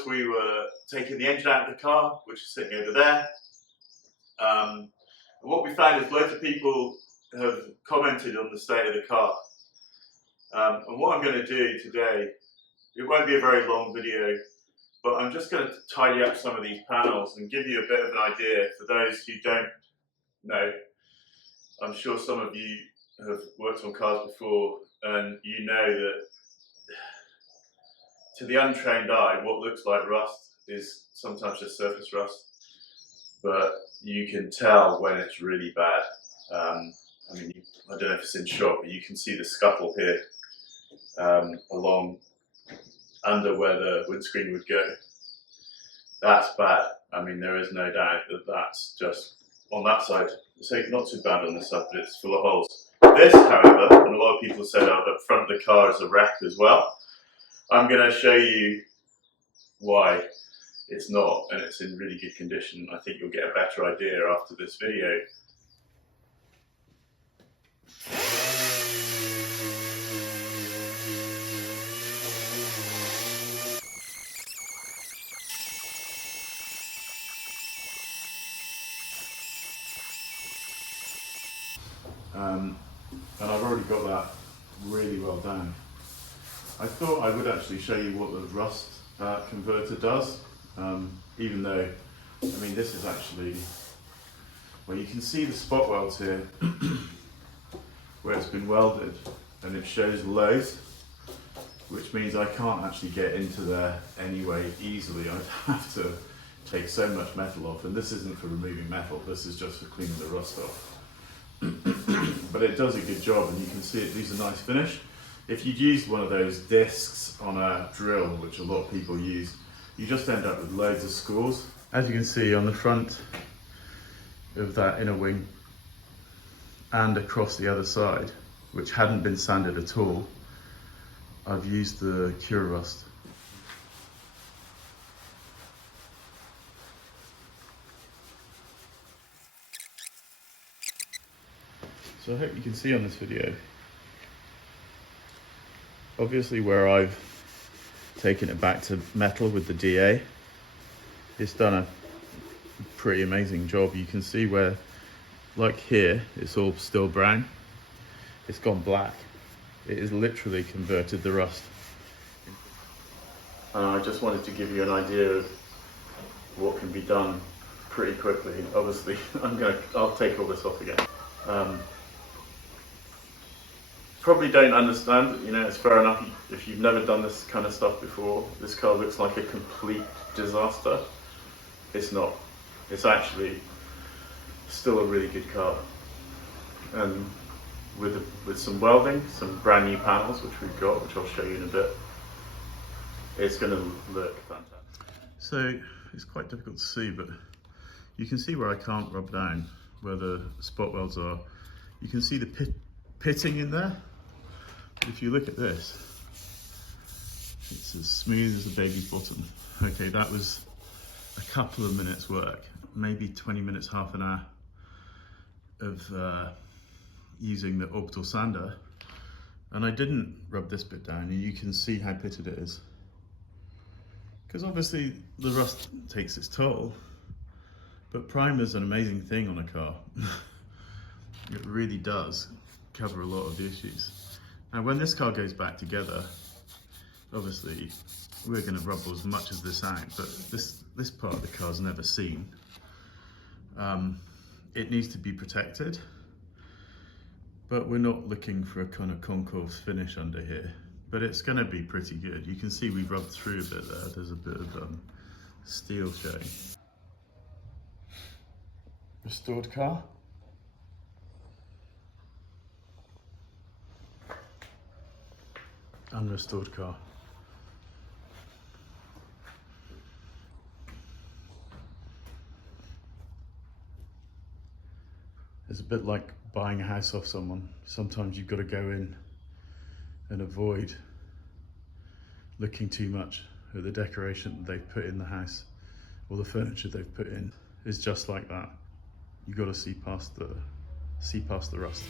course, we were taking the engine out of the car, which is sitting over there. What we found is loads of people have commented on the state of the car. And what I'm going to do today, it won't be a very long video, but I'm just going to tidy up some of these panels and give you a bit of an idea for those who don't know. I'm sure some of you have worked on cars before and you know that to the untrained eye, what looks like rust is sometimes just surface rust, but you can tell when it's really bad. I mean, I don't know if it's in shot, but you can see the scuffle here along under where the windscreen would go. That's bad. I mean, there is no doubt that that's just on that side. It's not too bad on this side, but it's full of holes. This, however, and a lot of people said, oh, the front of the car is a wreck as well. I'm going to show you why it's not, and it's in really good condition. I think you'll get a better idea after this video. And I've already got that really well done. I thought I would actually show you what the rust converter does, even though, I mean, this is actually, well, you can see the spot welds here where it's been welded, and it shows lows, which means I can't actually get into there anyway easily. I'd have to take so much metal off, and this isn't for removing metal, this is just for cleaning the rust off. But it does a good job, and you can see it leaves a nice finish. If you'd used one of those discs on a drill, which a lot of people use, you just end up with loads of scores. As you can see on the front of that inner wing and across the other side, which hadn't been sanded at all, I've used the Cure Rust. So I hope you can see on this video, obviously where I've taken it back to metal with the DA, it's done a pretty amazing job. You can see where, like here, it's all still brown, it's gone black. It has literally converted the rust. I just wanted to give you an idea of what can be done pretty quickly. Obviously, I'll take all this off again. Probably don't understand, you know, it's fair enough if you've never done this kind of stuff before. This car looks like a complete disaster. It's not. It's actually still a really good car. And with some welding, some brand new panels which we've got, which I'll show you in a bit, it's going to look fantastic. So it's quite difficult to see, but you can see where I can't rub down, where the spot welds are. You can see the pitting in there. If you look at this, it's as smooth as a baby's bottom. Okay, that was a couple of minutes work, maybe 20 minutes, half an hour of using the orbital sander, and I didn't rub this bit down, and you can see how pitted it is. Because obviously the rust takes its toll, but primer's an amazing thing on a car. It really does cover a lot of the issues. And when this car goes back together, obviously we're going to rub as much of this out, but this part of the car's never seen. It needs to be protected, but we're not looking for a kind of concourse finish under here, but it's going to be pretty good. You can see we've rubbed through a bit there. There's a bit of steel showing. Restored car. Unrestored car. It's a bit like buying a house off someone. Sometimes you've got to go in and avoid looking too much at the decoration that they've put in the house or the furniture they've put in. It's just like that. You've got to see past the rust.